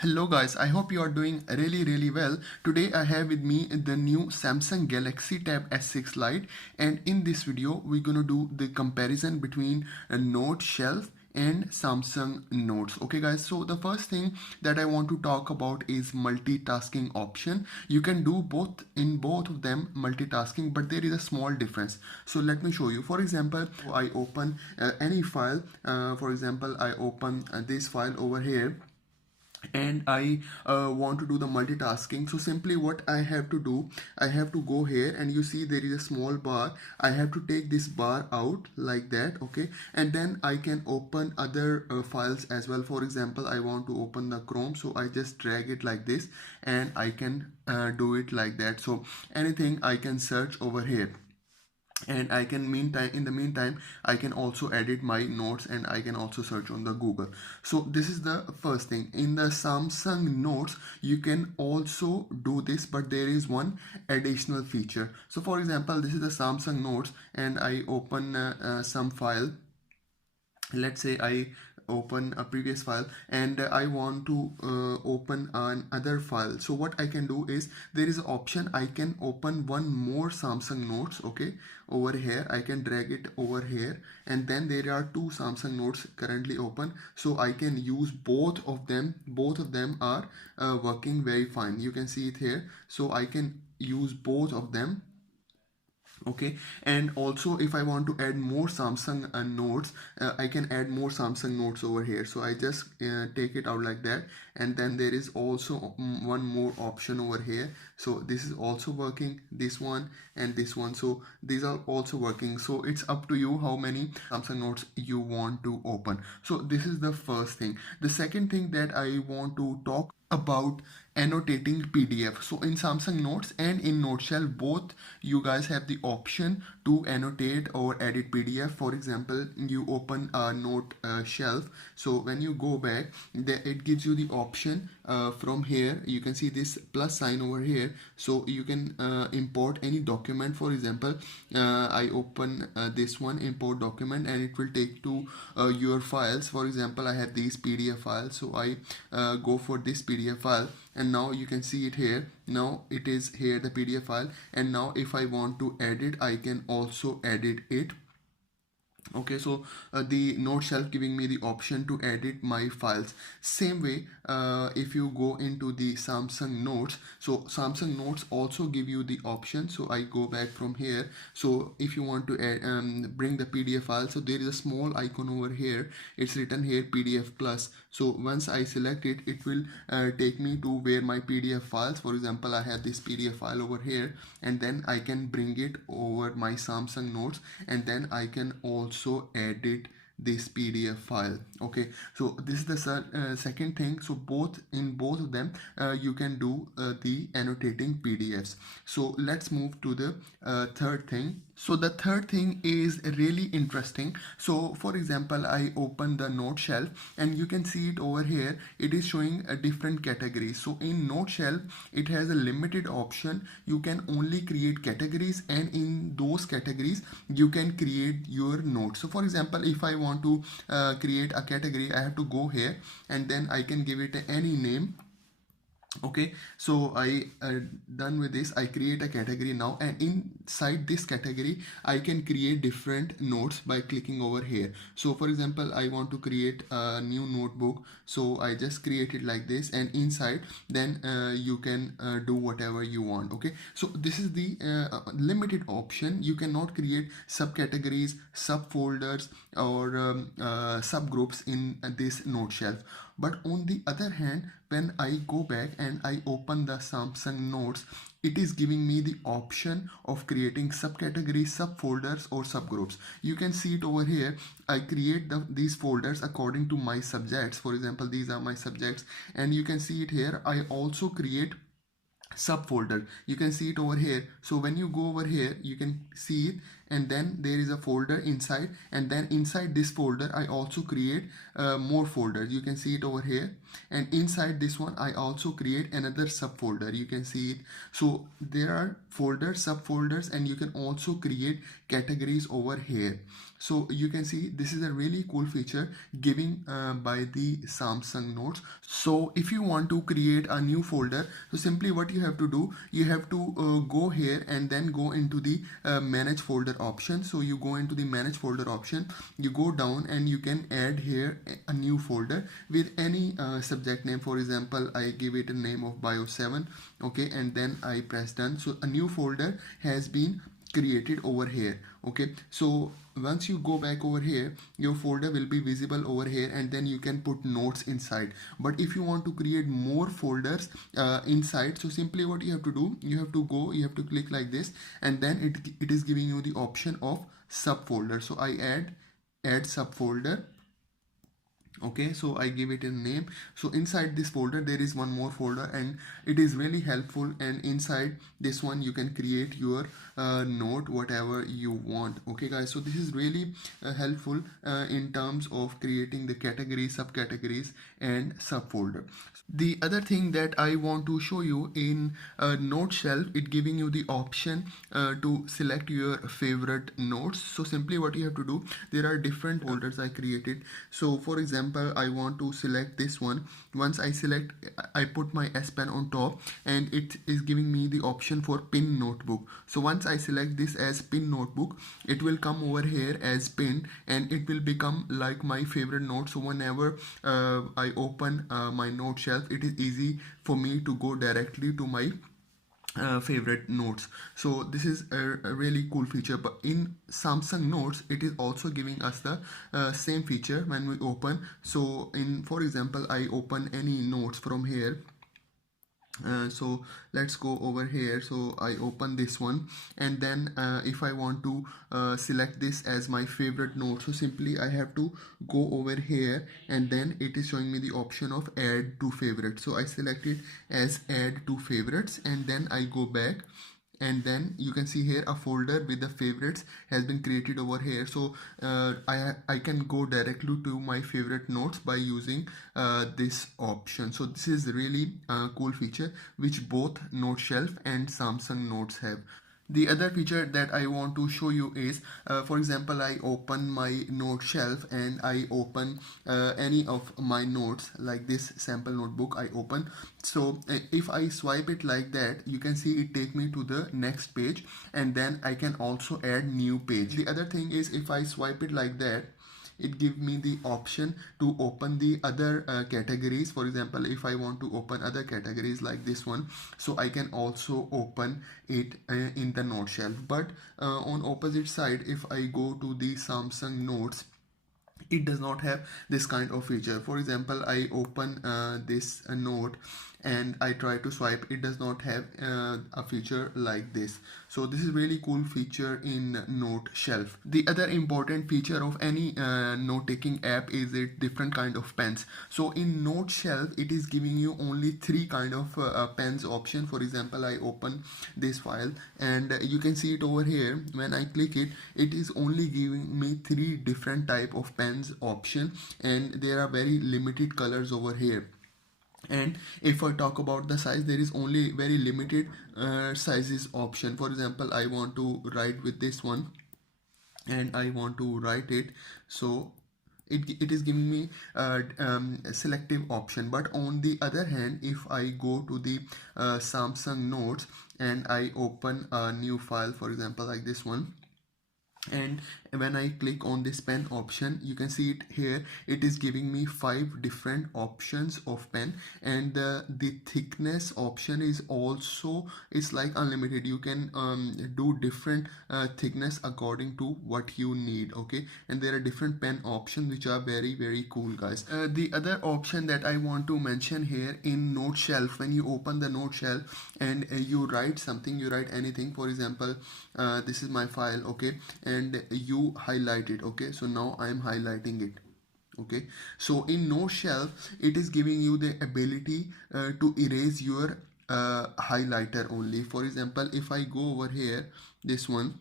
Hello guys, I hope you are doing really well. Today I have with me the new Samsung Galaxy Tab S6 Lite, and in this video we're gonna do the comparison between a Noteshelf and Samsung Notes. Okay guys, so the first thing that I want to talk about is multitasking option. You can do both in both of them multitasking, but there is a small difference. So let me show you. For example, I open any file. For example, I open this file over here and I want to do the multitasking. So simply what I have to do, I have to go here and you see there is a small bar. I have to take this bar out like that, okay, and then I can open other files as well. For example, I want to open the Chrome, so I just drag it like this and I can do it like that. So anything I can search over here, and I can in the meantime I can also edit my notes and I can also search on the Google. So this is the first thing. In the Samsung Notes you can also do this, but there is one additional feature. So for example, this is the Samsung Notes and I open some file. Let's say I open a previous file and I want to open another file. So what I can do is there is an option, I can open one more Samsung Notes. Okay, over here I can drag it over here, and then there are two Samsung Notes currently open, so I can use both of them. Both of them are working very fine. You can see it here, so I can use both of them. Okay, and also if I want to add more Samsung Notes, I can add more Samsung Notes over here. So I just take it out like that, and then there is also one more option over here. So this is also working, this one and this one, so these are also working. So it's up to you how many Samsung Notes you want to open. So this is the first thing. The second thing that I want to talk about, annotating PDF. So in Samsung Notes and in Noteshelf, both you guys have the option to annotate or edit PDF. For example, you open a note shelf, so when you go back, it gives you the option from here. You can see this plus sign over here, so you can import any document. For example, I open this one, import document, and it will take to your files. For example, I have these PDF files, so I go for this PDF file, and now you can see it here. Now it is here, the PDF file, and now if I want to edit, I can also edit it. Okay, so the note shelf giving me the option to edit my files. Same way, if you go into the Samsung Notes, so Samsung Notes also give you the option. So I go back from here. So if you want to add, bring the PDF file, so there is a small icon over here, it's written here PDF plus. So once I select it, it will take me to where my PDF files. For example, I have this PDF file over here, and then I can bring it over my Samsung Notes, and then I can also edit this PDF file. Okay, so this is the second thing. So both of them you can do the annotating PDFs. So let's move to the third thing. So the third thing is really interesting. So for example, I open the note shelf and you can see it over here. It is showing a different categories. So in note shelf, it has a limited option. You can only create categories, and in those categories you can create your notes. So for example, if I want to create a category, I have to go here and then I can give it any name. Okay, so I done with this, I create a category now, and inside this category I can create different notes by clicking over here. So for example, I want to create a new notebook, so I just create it like this, and inside then you can do whatever you want. Okay, so this is the limited option. You cannot create subcategories, subfolders, or subgroups in this note shelf. But on the other hand, when I go back and I open the Samsung Notes, it is giving me the option of creating subcategories, subfolders, or subgroups. You can see it over here. I create these folders according to my subjects. For example, these are my subjects, and you can see it here. I also create subfolder. You can see it over here. So when you go over here, you can see it, and then there is a folder inside, and then inside this folder I also create more folders. You can see it over here, and inside this one I also create another subfolder. You can see it. So there are folders, subfolders, and you can also create categories over here. So you can see this is a really cool feature giving by the Samsung Notes. So if you want to create a new folder, so simply what you have to do, you have to go here and then go into the manage folder option. So you go into the manage folder option, you go down and you can add here a new folder with any subject name. For example, I give it a name of bio 7, okay, and then I press done. So a new folder has been created over here. Okay, so once you go back over here, your folder will be visible over here, and then you can put notes inside. But if you want to create more folders inside, so simply what you have to do, you have to go, you have to click like this, and then it is giving you the option of subfolder. So I add subfolder. Okay, so I give it a name. So inside this folder there is one more folder, and it is really helpful, and inside this one you can create your note whatever you want. Okay guys, so this is really helpful in terms of creating the categories, subcategories, and subfolder. The other thing that I want to show you in Noteshelf, it giving you the option to select your favorite notes. So simply what you have to do, there are different folders I created. So for example, I want to select this one. Once I select, I put my S Pen on top, and it is giving me the option for pin notebook. So once I select this as pin notebook, it will come over here as pin, and it will become like my favorite note. So whenever I open my note shelf, it is easy for me to go directly to my favorite notes. So this is a really cool feature. But in Samsung Notes, it is also giving us the same feature when we open. So in, for example, I open any notes from here. So let's go over here. So I open this one, and then if I want to select this as my favorite note, so simply I have to go over here, and then it is showing me the option of add to favorites. So I select it as add to favorites, and then I go back, and then you can see here a folder with the favorites has been created over here. So I can go directly to my favorite notes by using this option. So this is really a cool feature which both Noteshelf and Samsung Notes have. The other feature that I want to show you is, for example, I open my note shelf and I open any of my notes, like this sample notebook I open. So if I swipe it like that, you can see it take me to the next page, and then I can also add new page. The other thing is, if I swipe it like that, it gives me the option to open the other categories. For example, if I want to open other categories like this one, so I can also open it in the note shelf. But on opposite side, if I go to the Samsung Notes, it does not have this kind of feature. For example, I open this note and I try to swipe, it does not have a feature like this. So this is really cool feature in Noteshelf. The other important feature of any note-taking app is it different kind of pens. So in Noteshelf, it is giving you only three kind of pens option. For example, I open this file, and you can see it over here. When I click it, it is only giving me three different type of pens option, and there are very limited colors over here. And if I talk about the size, there is only very limited sizes option. For example, I want to write with this one, and I want to write it, so it is giving me a selective option. But on the other hand, if I go to the Samsung Notes and I open a new file, for example like this one, and when I click on this pen option, you can see it here, it is giving me 5 different options of pen, and the thickness option is also, it's like unlimited. You can do different thickness according to what you need. Okay, and there are different pen options which are very cool, guys. The other option that I want to mention here in Noteshelf, when you open the Noteshelf and you write something, you write anything, for example, this is my file, okay, and you highlight it. Okay, so now I am highlighting it. Okay, so in Noteshelf, it is giving you the ability to erase your highlighter only. For example, if I go over here, this one,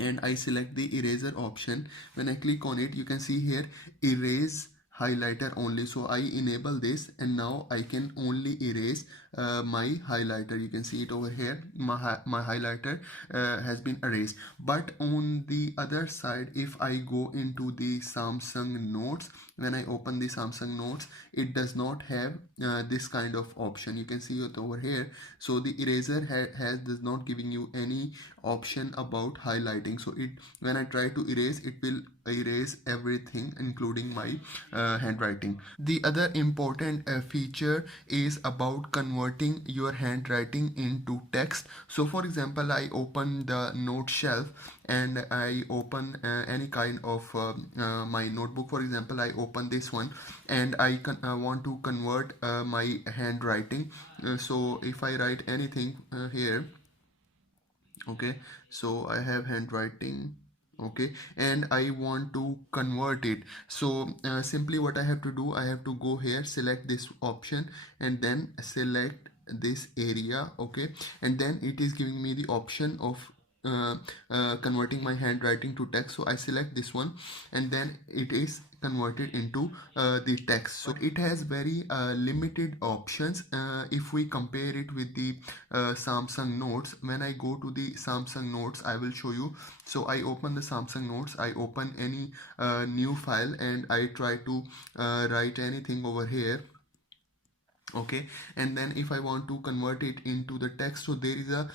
and I select the eraser option. When I click on it, you can see here erase highlighter only, so I enable this, and now I can only erase my highlighter. You can see it over here, my highlighter has been erased. But on the other side, if I go into the Samsung Notes, when I open the Samsung Notes, it does not have this kind of option. You can see it over here. So the eraser has does not giving you any option about highlighting. So it, when I try to erase, it will erase everything including my handwriting. The other important feature is about converting your handwriting into text. So for example, I open the note shelf and I open any kind of my notebook. For example, I open this one and I want to convert my handwriting. So if I write anything here, okay, so I have handwriting, okay, and I want to convert it. So simply what I have to do, I have to go here, select this option, and then select this area, okay, and then it is giving me the option of converting my handwriting to text. So I select this one, and then it is converted into the text. So it has very limited options if we compare it with the Samsung Notes. When I go to the Samsung Notes, I will show you. So I open the Samsung Notes, I open any new file, and I try to write anything over here, okay, and then if I want to convert it into the text, so there is a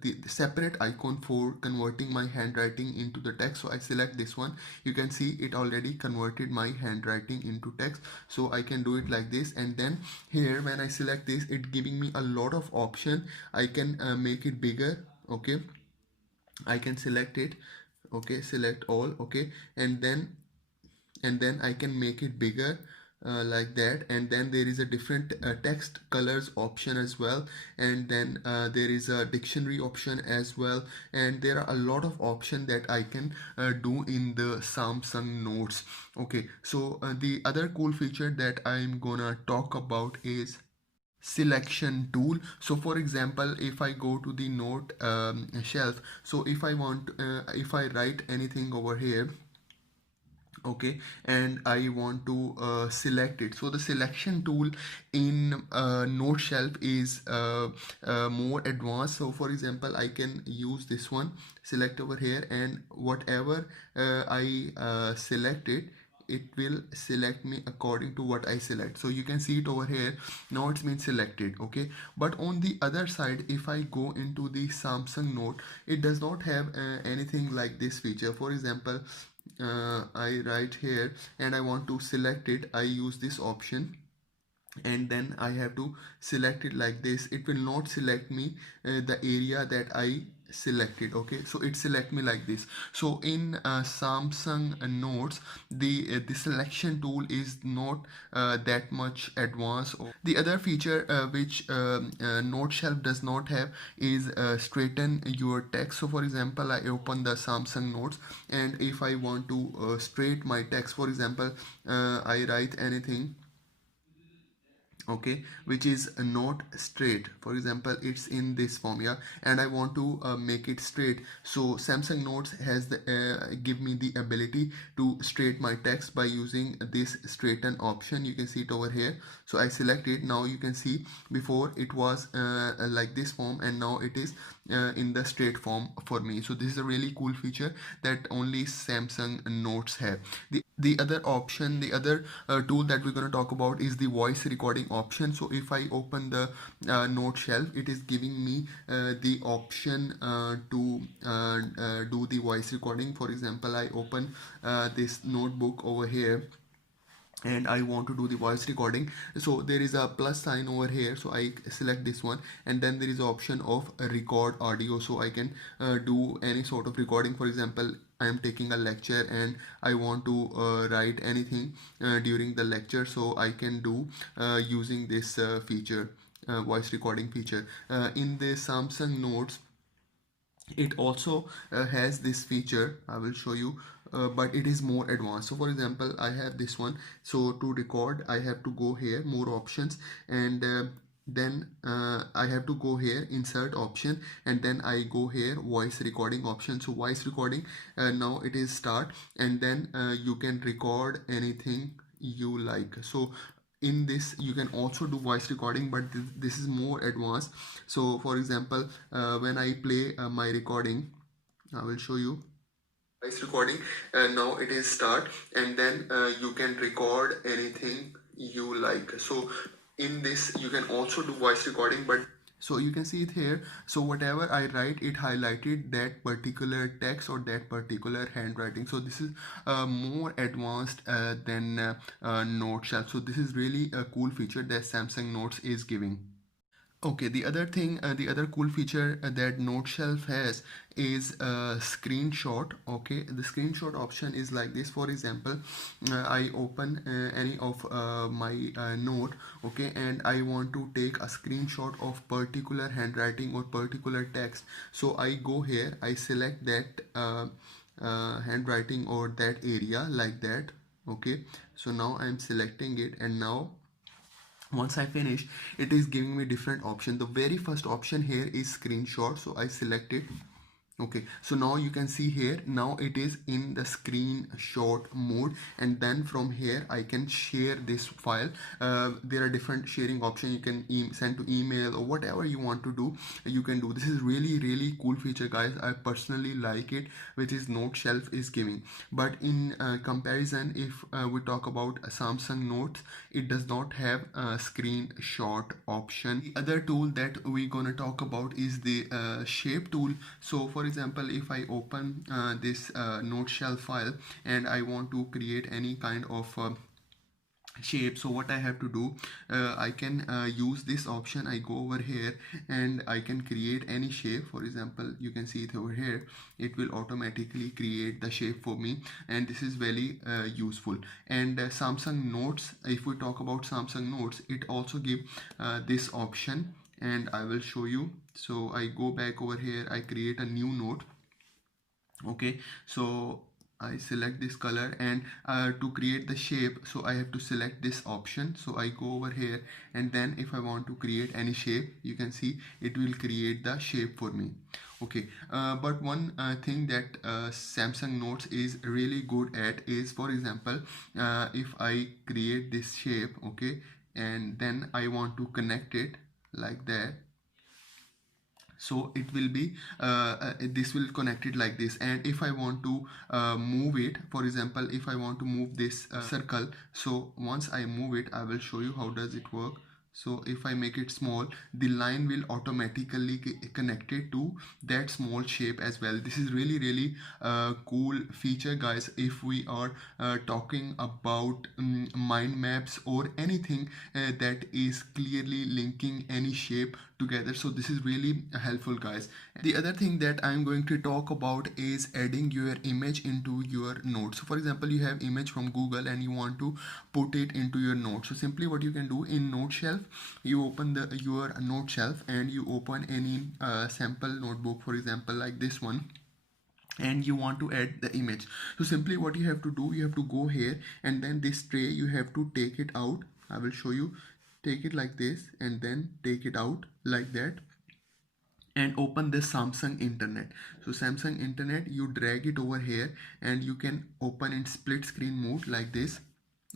the separate icon for converting my handwriting into the text. So I select this one. You can see it already converted my handwriting into text. So I can do it like this, and then here when I select this, it giving me a lot of option. I can make it bigger, okay, I can select it, okay, select all, okay, and then I can make it bigger like that. And then there is a different text colors option as well, and then there is a dictionary option as well, and there are a lot of options that I can do in the Samsung Notes. Okay, so the other cool feature that I'm gonna talk about is selection tool. So for example, if I go to the note shelf, so if I want if I write anything over here, okay, and I want to select it, so the selection tool in Noteshelf is more advanced. So for example, I can use this one, select over here, and whatever I select it will select me according to what I select. So you can see it over here, now it's been selected, okay. But on the other side, if I go into the Samsung Note, it does not have anything like this feature. For example, I write here and I want to select it, I use this option, and then I have to select it like this. It will not select me the area that I selected, okay, so it select me like this. So in Samsung Notes, the selection tool is not that much advanced. The other feature which Noteshelf does not have is straighten your text. So for example, I open the Samsung Notes, and if I want to straighten my text, for example, I write anything, okay, which is not straight. For example, it's in this form, yeah, and I want to make it straight. So Samsung Notes has the give me the ability to straighten my text by using this straighten option. You can see it over here. So I select it. Now you can see before it was like this form, and now it is in the straight form for me. So this is a really cool feature that only Samsung Notes have. The other option, the other tool that we're going to talk about is the voice recording option. So if I open the note shelf, it is giving me the option to do the voice recording. For example, I open this notebook over here and I want to do the voice recording. So there is a plus sign over here, so I select this one, and then there is the option of record audio. So I can do any sort of recording. For example, I am taking a lecture and I want to write anything during the lecture, so I can do using this feature, voice recording feature. In the Samsung Notes, it also has this feature, I will show you, but it is more advanced. So for example, I have this one. So to record, I have to go here, more options, and then I have to go here insert option, and then I go here voice recording option. So voice recording, now it is start, and then you can record anything you like. So in this you can also do voice recording, but this is more advanced. So for example, when I play my recording, I will show you voice recording. Now it is start, and then you can record anything you like. So in this you can also do voice recording, but so you can see it here. So whatever I write, it highlighted that particular text or that particular handwriting. So this is more advanced than Noteshelf. So this is really a cool feature that Samsung Notes is giving. Okay, the other thing, the other cool feature that Noteshelf has is a screenshot. Okay, the screenshot option is like this. For example, I open any of my note, okay, and I want to take a screenshot of particular handwriting or particular text. So I go here, I select that handwriting or that area like that. Okay, so now I'm selecting it, and now once I finish, it is giving me different option. The very first option here is screenshot, so I select it. Okay, so now you can see here, now it is in the screenshot mode, and then from here I can share this file. There are different sharing options. You can send to email or whatever you want to do, you can do. This is really cool feature, guys. I personally like it, which is Noteshelf is giving. But in comparison, if we talk about Samsung Notes, it does not have a screenshot option. The other tool that we're gonna talk about is the shape tool. So for example, if I open this Noteshelf file and I want to create any kind of shape, so what I have to do, I can use this option. I go over here and I can create any shape. For example, you can see it over here, it will automatically create the shape for me, and this is very useful. And Samsung Notes, if we talk about Samsung Notes, it also give this option, and I will show you. So I go back over here, I create a new note. Okay, so I select this color, and to create the shape, so I have to select this option. So I go over here, and then if I want to create any shape, you can see it will create the shape for me. Okay, but one thing that Samsung Notes is really good at is, for example, if I create this shape, okay, and then I want to connect it like that, so it will be this will connect it like this. And if I want to move it, for example, if I want to move this circle, so once I move it, I will show you how does it work. So if I make it small, the line will automatically connect it to that small shape as well. This is really cool feature, guys, if we are talking about mind maps or anything that is clearly linking any shape together. So this is really helpful, guys. The other thing that I'm going to talk about is adding your image into your notes. So for example, you have image from Google and you want to put it into your notes. So simply what you can do in Noteshelf, you open your Noteshelf and you open any sample notebook, for example like this one, and you want to add the image. So simply what you have to do, you have to go here, and then this tray you have to take it out. I will show you. Take it like this and then take it out like that, and open this Samsung Internet. So Samsung Internet, you drag it over here and you can open in split screen mode like this.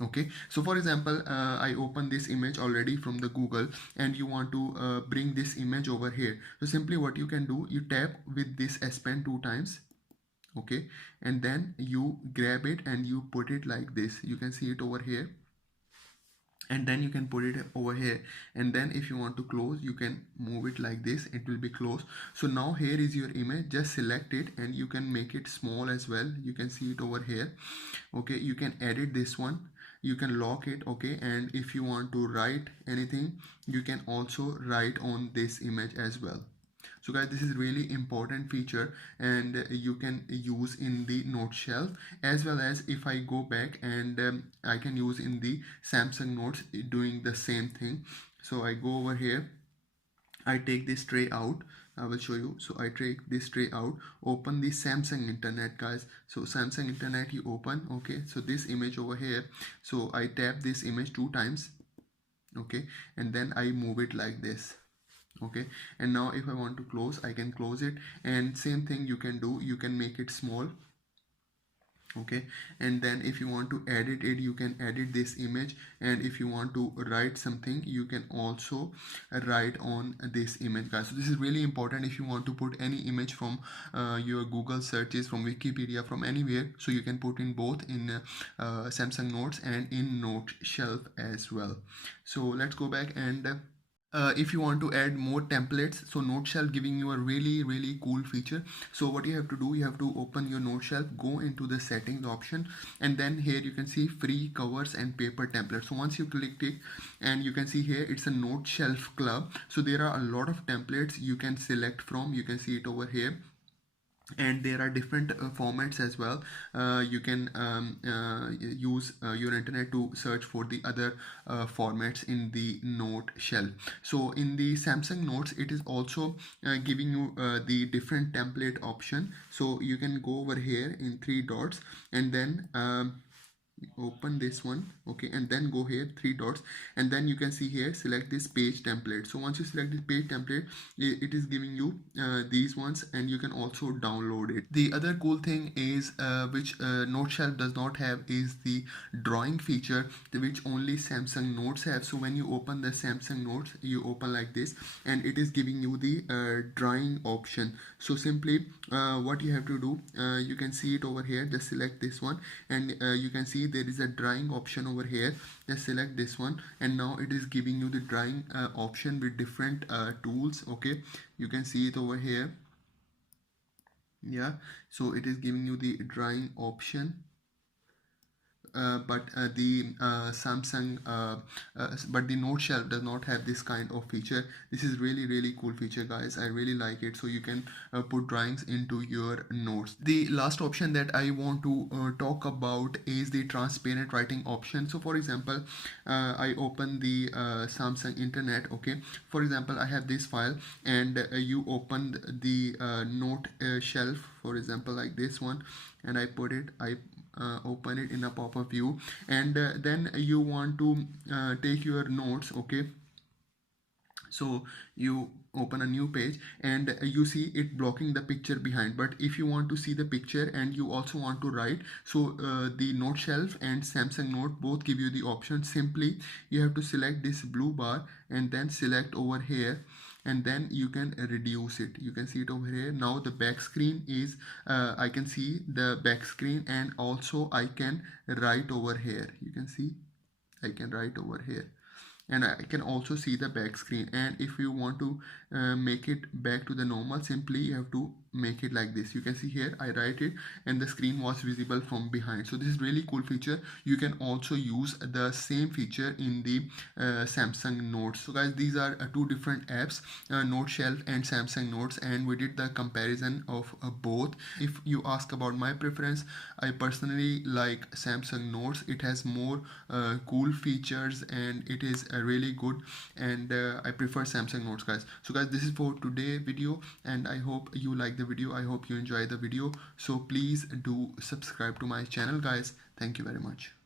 Okay, so for example, I open this image already from the Google, and you want to bring this image over here. So simply what you can do, you tap with this S Pen 2 times. Okay, and then you grab it and you put it like this. You can see it over here, and then you can put it over here, and then if you want to close, you can move it like this, it will be closed. So now here is your image, just select it and you can make it small as well. You can see it over here. Okay, you can edit this one, you can lock it. Okay, and if you want to write anything, you can also write on this image as well. So guys, this is really important feature, and you can use in the Noteshelf, as well as if I go back and I can use in the Samsung Notes doing the same thing. So I go over here, I take this tray out. I will show you. So I take this tray out, open the Samsung Internet, guys. So Samsung Internet you open. Okay, so this image over here, so I tap this image 2 times. Okay, okay, and then I move it like this. Okay, and now if I want to close, I can close it, and same thing you can do, you can make it small. Okay, and then if you want to edit it, you can edit this image, and if you want to write something, you can also write on this image, guys. So this is really important if you want to put any image from your Google searches, from Wikipedia, from anywhere. So you can put in both in Samsung Notes and in Noteshelf as well. So let's go back and if you want to add more templates, so Noteshelf giving you a really cool feature. So what you have to do, you have to open your Noteshelf, go into the settings option, and then here you can see free covers and paper templates. So once you click it, and you can see here it's a Noteshelf club, so there are a lot of templates you can select from. You can see it over here, and there are different formats as well. You can use your internet to search for the other formats in the Noteshelf. So in the Samsung Notes, it is also giving you the different template option. So you can go over here in three dots, and then open this one, okay, and then go here three dots, and then you can see here select this page template. So once you select this page template, it is giving you these ones, and you can also download it. The other cool thing is which Noteshelf does not have is the drawing feature, which only Samsung Notes have. So when you open the Samsung Notes, you open like this, and it is giving you the drawing option. So simply what you have to do, you can see it over here, just select this one, and you can see there is a drawing option over here. Just select this one, and now it is giving you the drawing option with different tools. Okay, you can see it over here. Yeah, so it is giving you the drawing option. But the Samsung but the Noteshelf does not have this kind of feature. This is really cool feature, guys. I really like it. So you can put drawings into your notes. The last option that I want to talk about is the transparent writing option. So for example, I open the Samsung internet. Okay, for example, I have this file, and you open the note shelf, for example, like this one, and I open it in a pop-up view, and then you want to take your notes. Okay, so you open a new page, and you see it blocking the picture behind. But if you want to see the picture and you also want to write, so the Noteshelf and Samsung Note both give you the option. Simply you have to select this blue bar, and then select over here, and then you can reduce it. You can see it over here. Now the back screen is I can see the back screen, and also I can write over here. You can see I can write over here, and I can also see the back screen. And if you want to make it back to the normal, simply you have to make it like this. You can see here I write it, and the screen was visible from behind. So this is really cool feature. You can also use the same feature in the Samsung Notes. So guys, these are two different apps, Noteshelf and Samsung Notes, and we did the comparison of both. If you ask about my preference, I personally like Samsung Notes. It has more cool features, and it is really good, and I prefer Samsung Notes, guys. So guys, this is for today video, and I hope you like the video. I hope you enjoy the video. So please do subscribe to my channel, guys. Thank you very much.